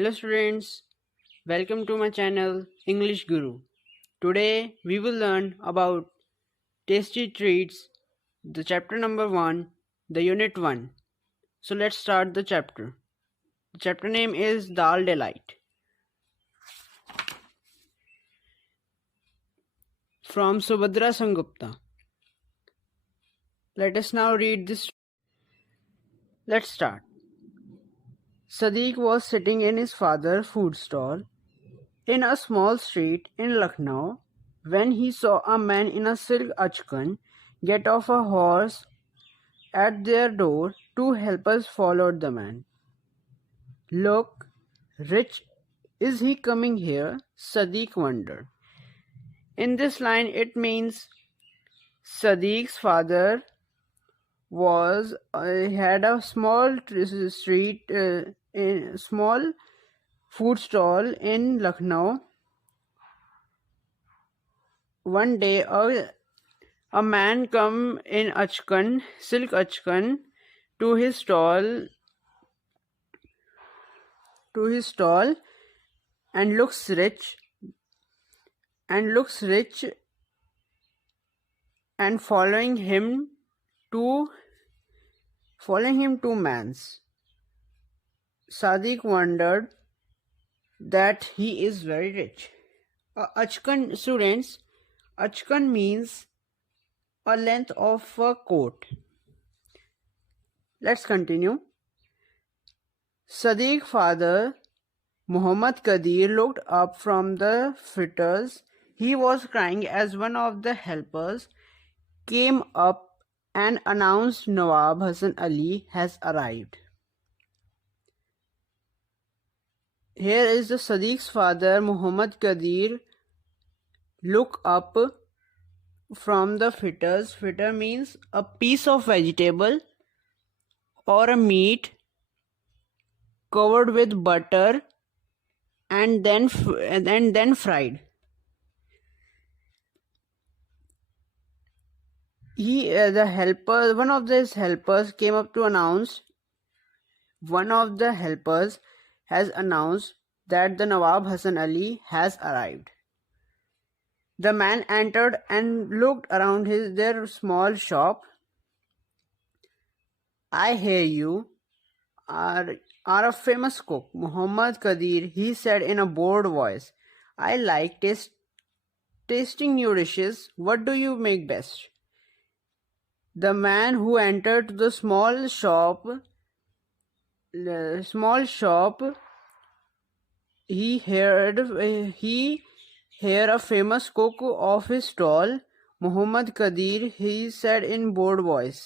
Hello students, welcome to my channel English Guru. Today we will learn about tasty treats, the chapter number 1, the unit 1. So let's start the chapter. The chapter name is Dal Delight. From Subhadra Sangupta. Let us now read this. Let's start. Sadiq was sitting in his father's food stall in a small street in Lucknow when he saw a man in a silk achkan get off a horse at their door. Two helpers followed the man. "Look, Rich, is he coming here?" Sadiq wondered. In this line it means Sadiq's father had a small small food stall in Lucknow. One day a man come in silk achkan to his stall and looks rich and following him two mans. Sadiq wondered that he is very rich. Achkan, students, achkan means a length of a coat. Let's continue. Sadiq's father, Muhammad Qadir, looked up from the fritters. He was crying as one of the helpers came up and announced Nawab Hasan Ali has arrived. Here is the Sadiq's father, Muhammad Qadir, look up from the fritters. Fritter means a piece of vegetable or a meat covered with butter and then fried. One of his helpers came up to announce. One of the helpers has announced that the Nawab Hasan Ali has arrived. The man entered and looked around their small shop. "I hear you are a famous cook, Muhammad Qadir," he said in a bored voice. "I like tasting new dishes. What do you make best?" The man who entered the small shop, he heard a famous cook of his stall, Muhammad Qadir, he said in bored voice.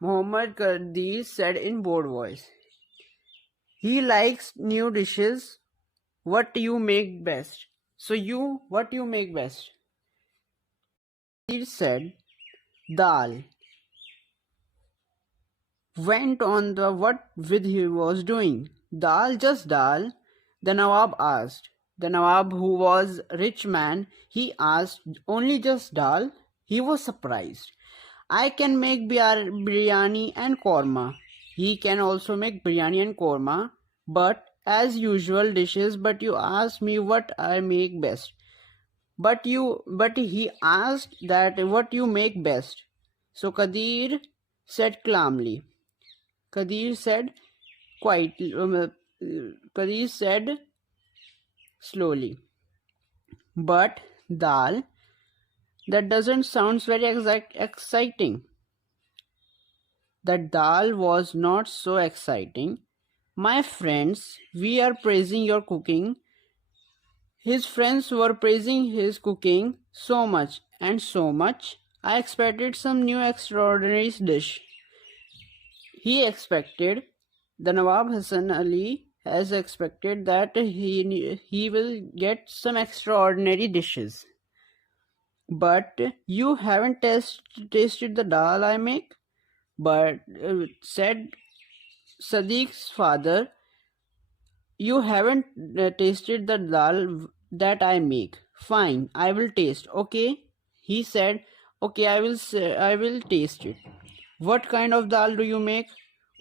Muhammad Qadir said in bored voice. He likes new dishes. What you make best? What you make best? He said, "Dal." Went on what with he was doing. "Dal, just dal?" the Nawab asked. The Nawab, who was a rich man, he asked, "Only just dal?" He was surprised. "I can make biryani and korma." He can also make biryani and korma, but as usual dishes, but you asked me what I make best. But he asked that what you make best. So Qadir said calmly. Qadir said quietly. Qadir said slowly. "But dal, that doesn't sound very exciting." That dal was not so exciting. "My friends, we are praising your cooking." His friends were praising his cooking so much and so much. I expected some new extraordinary dish. The Nawab Hasan Ali has expected that he will get some extraordinary dishes. "But you haven't tasted the dal I make?" But said Sadiq's father, "You haven't tasted the dal that I make." "Fine, I will taste." "Okay," he said. "Okay, I will taste it." "What kind of dal do you make?"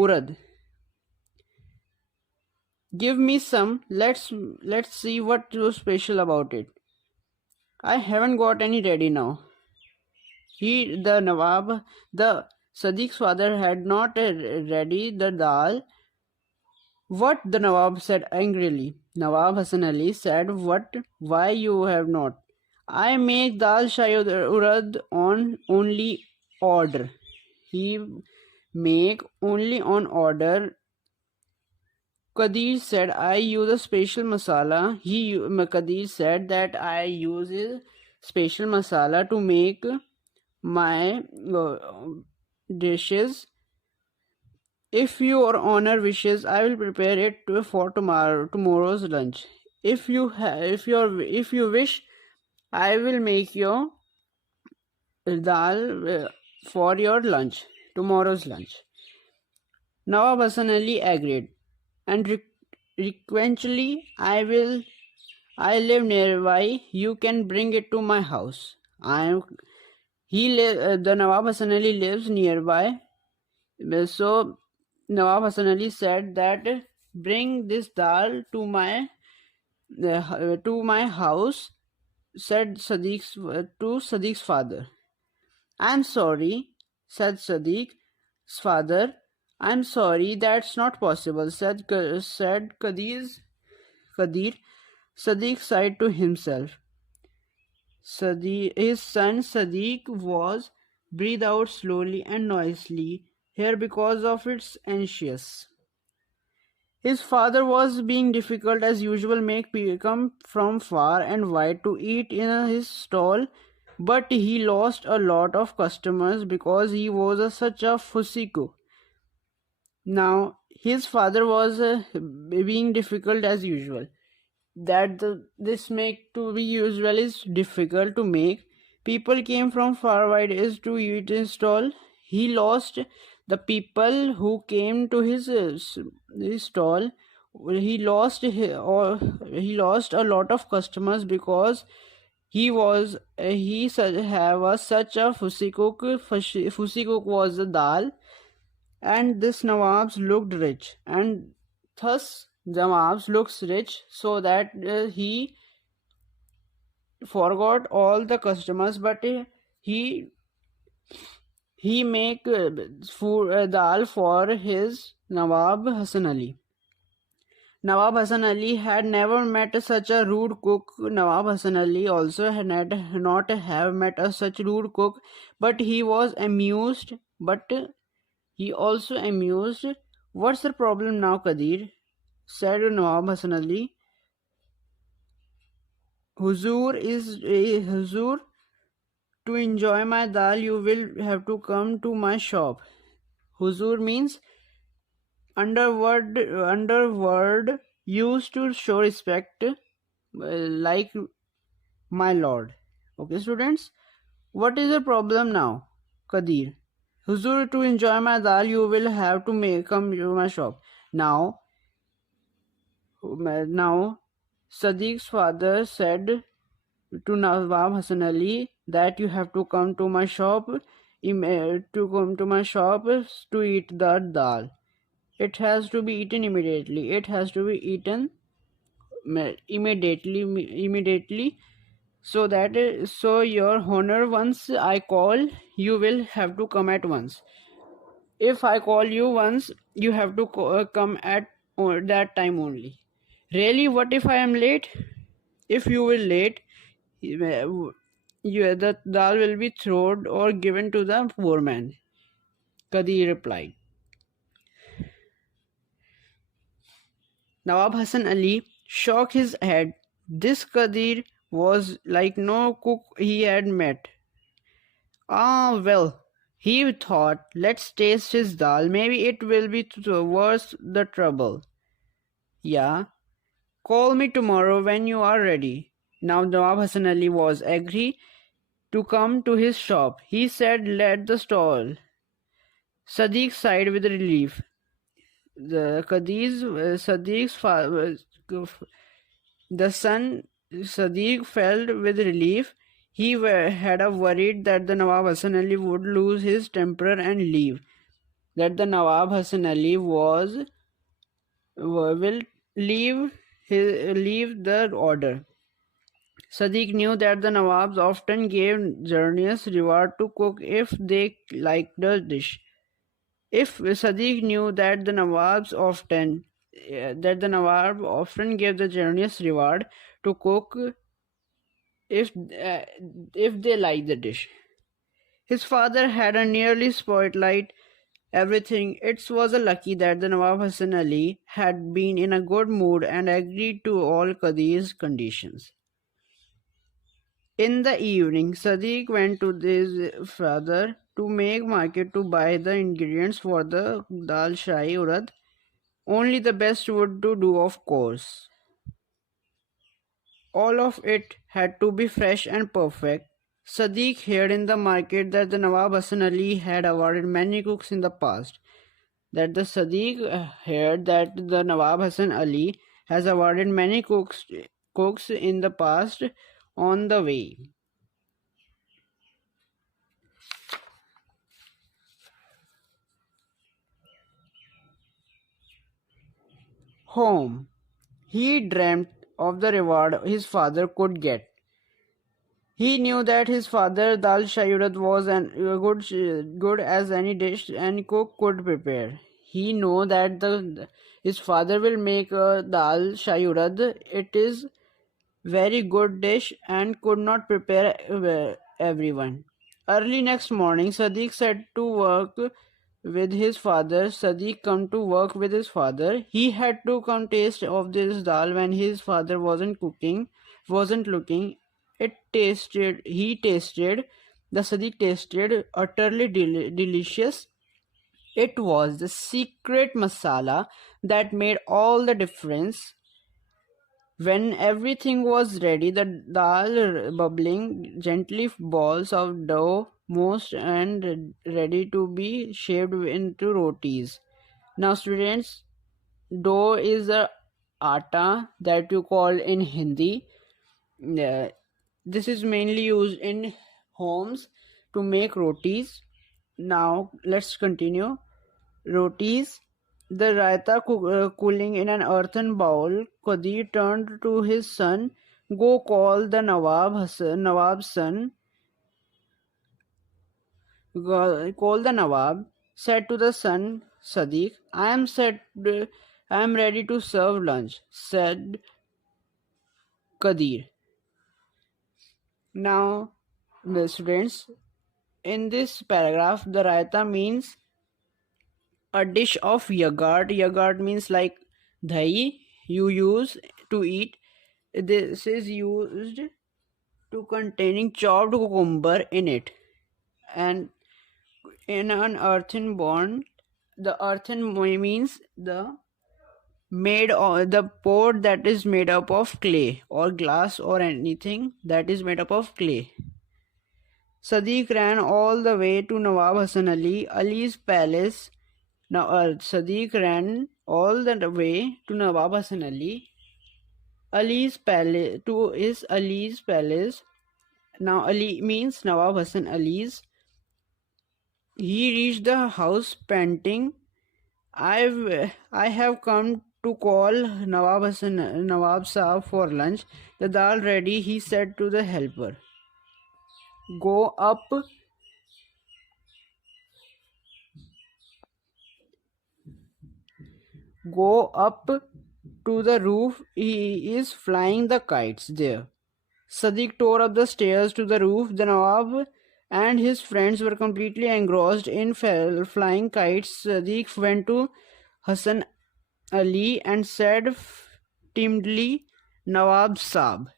"Urad." Give me some. Let's see what's so special about it. I haven't got any ready now. The Nawab, the Sadiq's father had not ready the dal. What? The Nawab said angrily. Nawab Hasan Ali said, what? Why you have not? I make dal shayad urad on only order. He make only on order. Qadir said, I use a special masala. Qadir said that I use a special masala to make my dishes. If your honor wishes, I will prepare it for tomorrow's lunch. If you wish, I will make your dal for your lunch, tomorrow's lunch. Nawab Hasan Ali agreed, and eventually I live nearby. You can bring it to my house. The Nawab Hasan Ali lives nearby, so Nawab Hasan Ali said that bring this dal to my house. Said Sadiq's father. I'm sorry, said Sadiq's father. I'm sorry, that's not possible, said Qadir. Sadiq sighed to himself. His son Sadiq was breathed out slowly and noisily here because of its anxious. His father was being difficult as usual, make people come from far and wide to eat in his stall, but he lost a lot of customers because he was such a fussy cook. Now, his father was being difficult as usual. This make to be usual is difficult to make. People came from far wide is to eat his stall. He lost the people who came to his stall. He lost a lot of customers because he have such a fussy cook. Fussy cook was the dal, and this Nawabs looked rich, and thus Nawabs looks rich, so that he forgot all the customers, but he make food dal for his Nawab Hasan Ali. Nawab Hasan Ali had never met such a rude cook. Nawab Hasan Ali also had not have met a such rude cook, but he was amused. But he also amused. What's the problem now, Qadir? Said Nawab Hasan Ali. Huzur, to enjoy my dal, you will have to come to my shop. Huzur means underword used to show respect, like my lord. Okay, students, what is the problem now, Qadir? Huzur, to enjoy my dal, you will have to come to my shop. Now, Sadiq's father said to Nawab Hasan Ali that you have to come to my shop to eat the dal. It has to be eaten immediately. Immediately. So your honor, once I call, you will have to come at once. If I call you once, you have to come at that time only. Really, what if I am late? If you will late, the dal will be thrown or given to the poor man. Qadir replied. Nawab Hasan Ali shook his head. This Qadir was like no cook he had met. Ah, well, he thought, let's taste his dal. Maybe it will be worth the trouble. Yeah, call me tomorrow when you are ready. Now Nawab Hasan Ali was agree to come to his shop. He said, let the stall. Sadiq sighed with relief. The son Sadiq felt with relief. He had a worried that the Nawab Hasan Ali would lose his temper and leave. That the Nawab Hasan Ali will leave the order. Sadiq knew that the Nawabs often gave generous reward to cook if they liked the dish. If Sadiq knew that the Nawab often gave the generous reward to cook if they liked the dish. His father had a nearly spoiled everything. It was a lucky that the Nawab Hassan Ali had been in a good mood and agreed to all Qadir's conditions. In the evening, Sadiq went to his father to make market to buy the ingredients for the dal shahi urad. Only the best would do, of course. All of it had to be fresh and perfect. Sadiq heard in the market that the Nawab Hassan Ali had awarded many cooks in the past. Sadiq heard that the Nawab Hassan Ali has awarded many cooks in the past on the way home. He dreamt of the reward his father could get. He knew that his father dal shayurad was good as any dish any cook could prepare. He knew that his father will make a dal shayurad. It is very good dish and could not prepare everyone. Early next morning, Sadiq set to work with his father. Sadiq come to work with his father. He had to come taste of this dal when his father wasn't looking. He tasted, the Sadiq tasted utterly delicious. It was the secret masala that made all the difference. When everything was ready, the dal bubbling gently, balls of dough most and ready to be shaped into rotis. Now, students, dough is a atta that you call in Hindi. Uh, this is mainly used in homes to make rotis. Now, let's continue. Rotis. The raita cooling in an earthen bowl, Qadir turned to his son. Go call the Nawab's son. Call the Nawab. Said to the son, Sadiq, I am ready to serve lunch, said Qadir. Now, the students, in this paragraph, the raita means a dish of yogurt. Yogurt means like dahi you use to eat. This is used to containing chopped cucumber in it, and in an earthen bond. The earthen means the pot that is made up of clay or glass or anything that is made up of clay. Sadiq ran all the way to Nawab Hassan Ali's palace. Now, Sadiq ran all the way to Nawab Hassan Ali's palace to his Ali's palace. Now Ali means Nawab Hassan Ali's. He reached the house panting. I have come to call Nawab Saab for lunch. The dal ready, he said to the helper. Go up to the roof. He is flying the kites there. Sadiq tore up the stairs to the roof. The Nawab and his friends were completely engrossed in flying kites. Sadiq went to Hassan Ali and said timidly, Nawab Saab.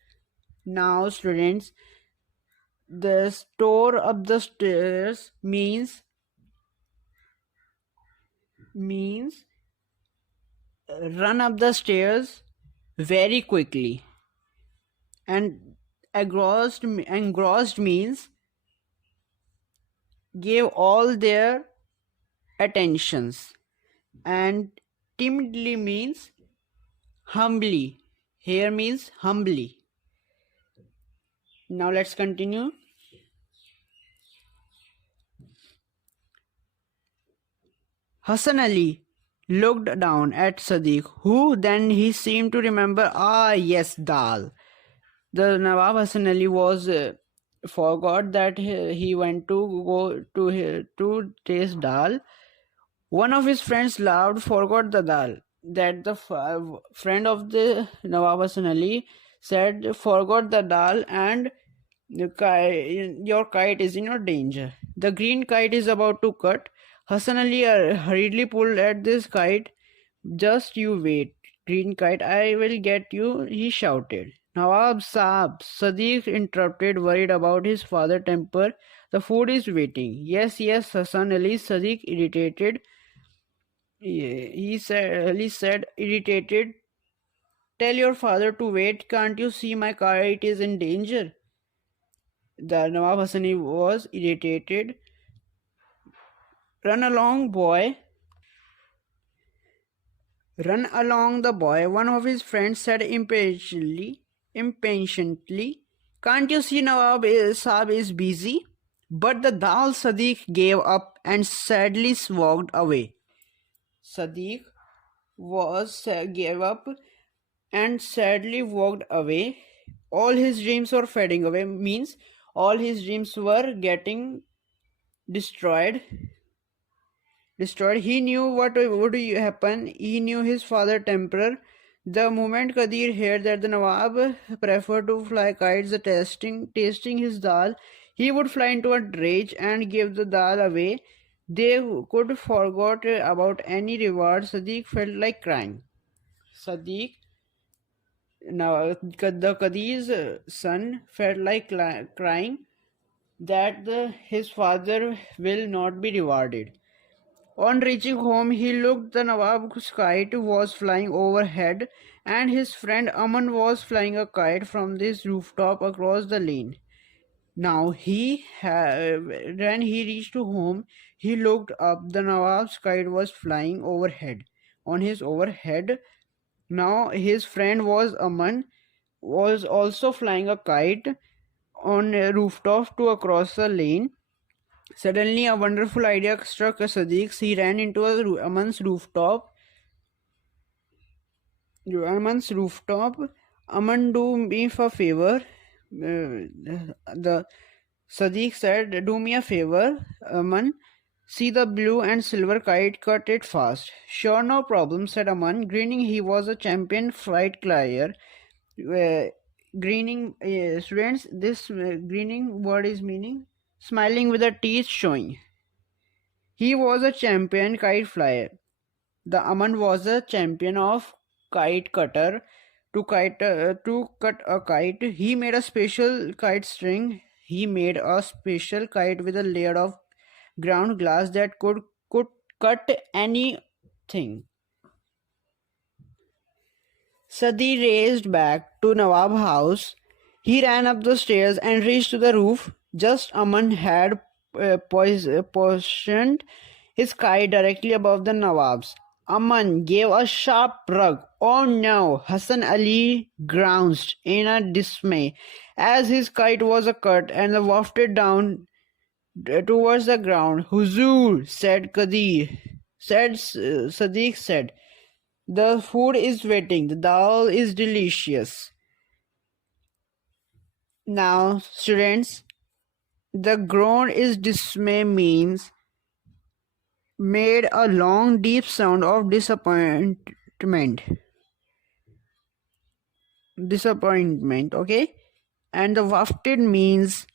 Now, students, the store up the stairs means run up the stairs very quickly, and engrossed means gave all their attentions, and timidly means humbly. Here means humbly. Now let's continue. Hassan Ali looked down at Sadiq, who then he seemed to remember, ah yes, dal. The Nawab Hassan Ali was forgot that he went to go to taste dal. One of his friends laughed, forgot the dal. That the friend of the Nawab Hassan Ali said, forgot the dal, and your kite is in your danger. The green kite is about to cut. Hassan Ali hurriedly pulled at this kite. Just you wait, green kite, I will get you, he shouted. Nawab Saab, Sadiq interrupted, worried about his father's temper. The food is waiting. Yes, yes, Hassan Ali, Sadiq irritated. Ali said, irritated, tell your father to wait. Can't you see my kite is in danger? The Nawab Hassani was irritated. Run along, boy. Run along, the boy, one of his friends said impatiently. Can't you see Nawab Saab is busy? But the Dal Sadiq gave up and sadly walked away. Sadiq gave up and sadly walked away. All his dreams were fading away, means all his dreams were getting destroyed. He knew what would happen. He knew his father's temper. The moment Qadir heard that the Nawab preferred to fly kites, tasting his dal, he would fly into a rage and give the dal away. They could forget about any reward. Sadiq felt like crying. Sadiq, now the Qadir's son, felt like crying that his father will not be rewarded. On reaching home, he looked. The Nawab's kite was flying overhead, and his friend Aman was flying a kite from this rooftop across the lane. Now when he reached home, he looked up. The Nawab's kite was flying overhead. On his overhead, now his friend was Aman, was also flying a kite on a rooftop to across the lane. Suddenly, a wonderful idea struck Sadiq. He ran into Aman's rooftop. Aman, do me a favor. The Sadiq said, do me a favor, Aman. See the blue and silver kite, cut it fast. Sure, no problem, said Aman. Grinning, he was a champion flight flyer. Students, this grinning word is meaning smiling with the teeth showing. He was a champion kite flyer. The Aman was a champion of kite cutter. To cut a kite, he made a special kite string. He made a special kite with a layer of ground glass that could cut anything. Sadi raced back to Nawab house. He ran up the stairs and reached to the roof. Just Aman had positioned his kite directly above the Nawab's. Aman gave a sharp rug. Oh no! Hassan Ali groused in a dismay as his kite was cut and wafted down towards the ground. Huzur, said Qadir. Sadiq said, the food is waiting. The dal is delicious. Now, students, the groan is dismay means made a long deep sound of disappointment, okay, and the wafted means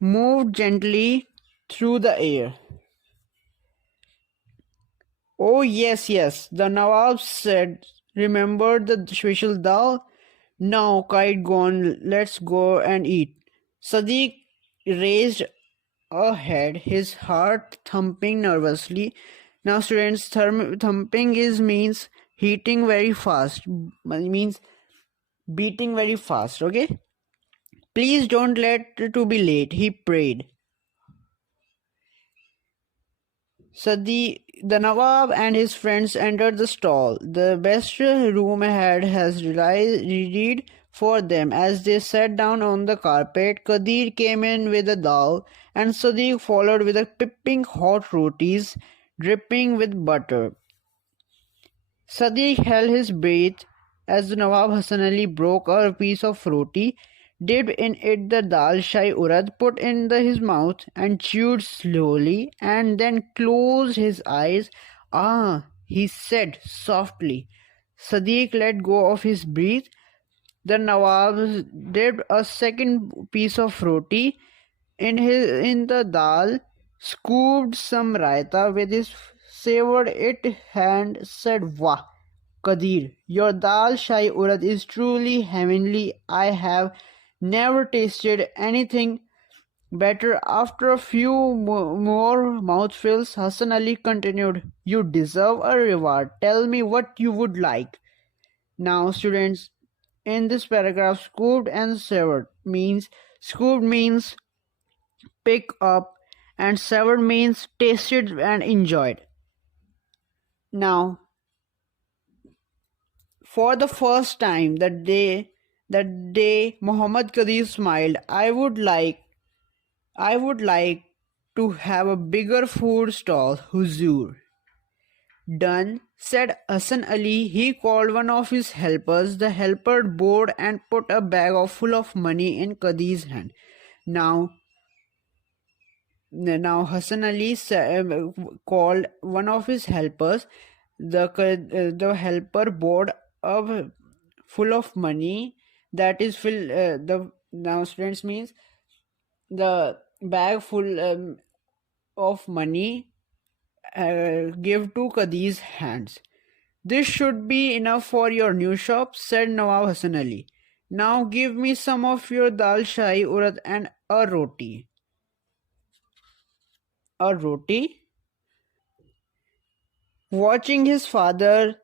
moved gently through the air. Oh yes, the Nawab said, remember the special dal? Now kite gone, let's go and eat. Sadiq raised a head, his heart thumping nervously. Now students, thumping means beating very fast, okay? Please don't let to be late, he prayed. The Nawab and his friends entered the stall. The best room has readied for them. As they sat down on the carpet, Qadir came in with a dal, and Sadiq followed with a piping hot rotis dripping with butter. Sadiq held his breath as the Nawab Hassan Ali broke a piece of roti, dipped in it the dal shai urad, put in his mouth, and chewed slowly, and then closed his eyes. Ah, he said softly. Sadiq let go of his breath. The Nawab dipped a second piece of roti in the dal, scooped some raita with his savored it and said, "Wah, Kadir, your dal shai urad is truly heavenly. I have never tasted anything better." After a few more mouthfuls, Hassan Ali continued, "You deserve a reward. Tell me what you would like." Now, students, in this paragraph, scooped and severed means scooped means pick up, and severed means tasted and enjoyed. Now, for the first time that day Muhammad Qadir smiled. I would like to have a bigger food stall, Huzur. Done, said Hassan Ali. He called one of his helpers. The helper bowed and put a bag full of money in Qadir's hand. Now Hassan Ali called one of his helpers. The helper bought a full of money, that is fill the now students means the bag full of money give to Qadir's hands. "This should be enough for your new shop," said Nawab Hassan Ali. "Now give me some of your dal shahi urad and a roti." A roti? Watching his father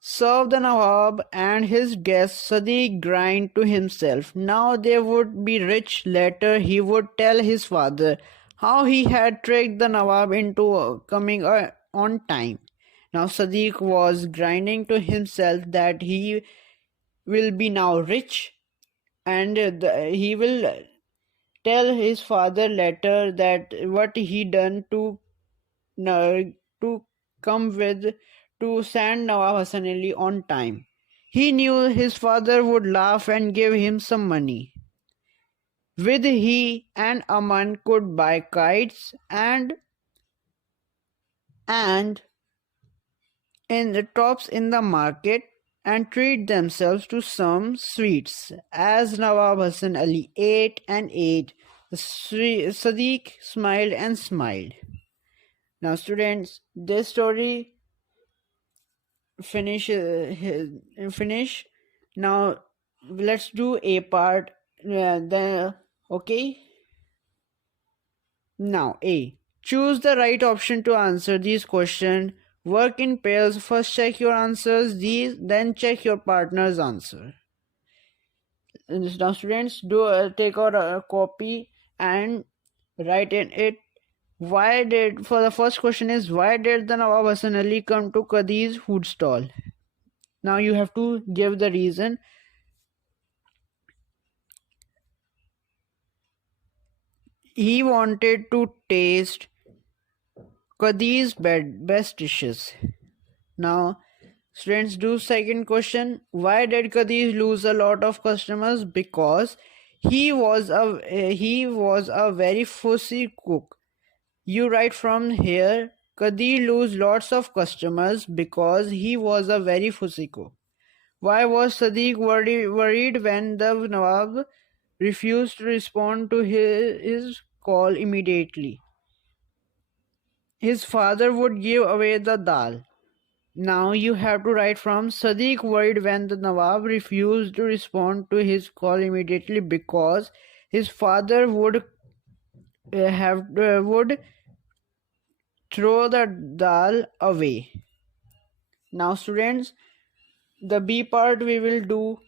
serve the Nawab and his guests, Sadiq grinned to himself. Now they would be rich. Later he would tell his father how he had tricked the Nawab into coming on time. Now Sadiq was grinding to himself that he will be now rich, and he will tell his father later that what he done to come with to send Nawab Hassan Ali on time. He knew his father would laugh and give him some money. With he and Aman could buy kites and in the tops in the market and treat themselves to some sweets. As Nawab Hassan Ali ate and ate, Sadiq smiled and smiled. Now students, this story finish. Now let's do a part. Okay. Now A. Choose the right option to answer these questions. Work in pairs. First check your answers, then check your partner's answer. Now students, take out a copy and write in it. For the first question is, why did the Nawab Hassan Ali come to Qadir's food stall? Now you have to give the reason. He wanted to taste Qadir's best dishes. Now students, do second question. Why did Qadir lose a lot of customers? Because he was a very fussy cook. You write from here, Qadir lose lots of customers because he was a very fussy cook. Why was Sadiq worried when the Nawab refused to respond to his call immediately? His father would give away the dal. Now you have to write from Sadiq worried when the Nawab refused to respond to his call immediately because his father would throw the dal away. Now students, the B part we will do